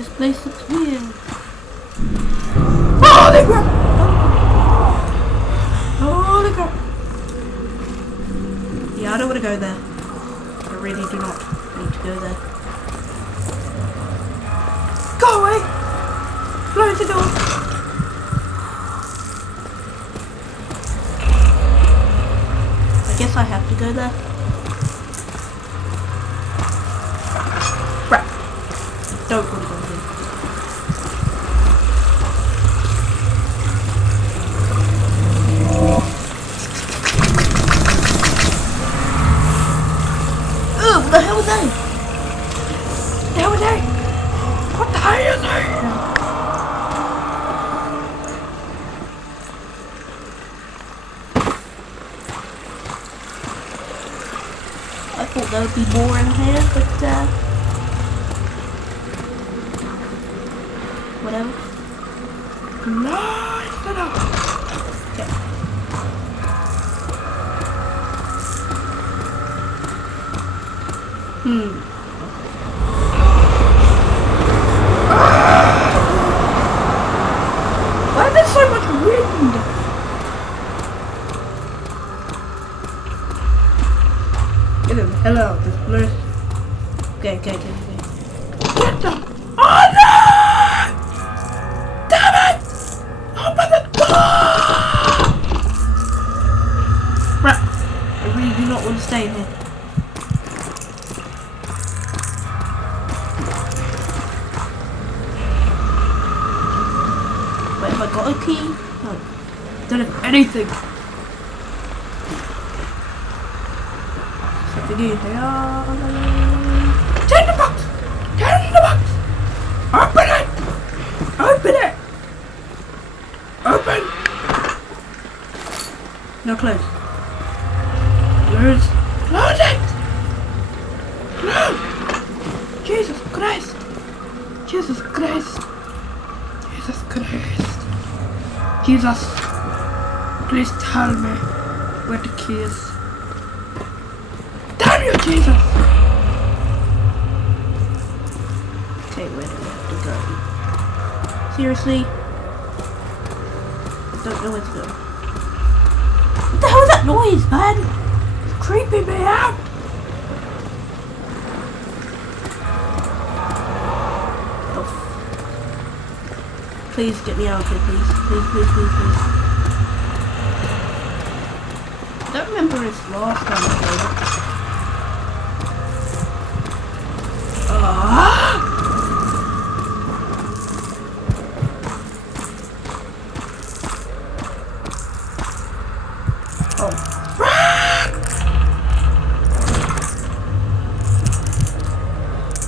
This place looks weird. Holy crap! Holy crap! Yeah, I don't want to go there. I really do not need to go there. Go away! Close the door! I guess I have to go there. Crap. Don't want to go here. Ugh, what the hell was that? What the hell was that? What the hell is that? I thought there would be more in here, but whatever. Nice enough. Okay. Why is there so much wind? Get the hell out of this place. Okay. Get the... Oh no! Damn it! Open the door! Right. I really do not want to stay in here. Wait, have I got a key? No. Don't have anything. Something in here. Turn the box! Turn the box! Open it! Open it! Open! No, close. Close. Close it! Close! Jesus Christ! Jesus Christ! Jesus Christ! Jesus! Please tell me where the key is. Damn you, Jesus! Okay, where do we have to go? Seriously? I don't know where to go. What the hell is that noise, man? It's creeping me out! Please get me out of here, please. I don't remember this last time I played it.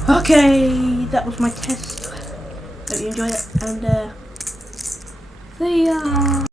Okay, that was my test. Hope you enjoyed it, and see ya.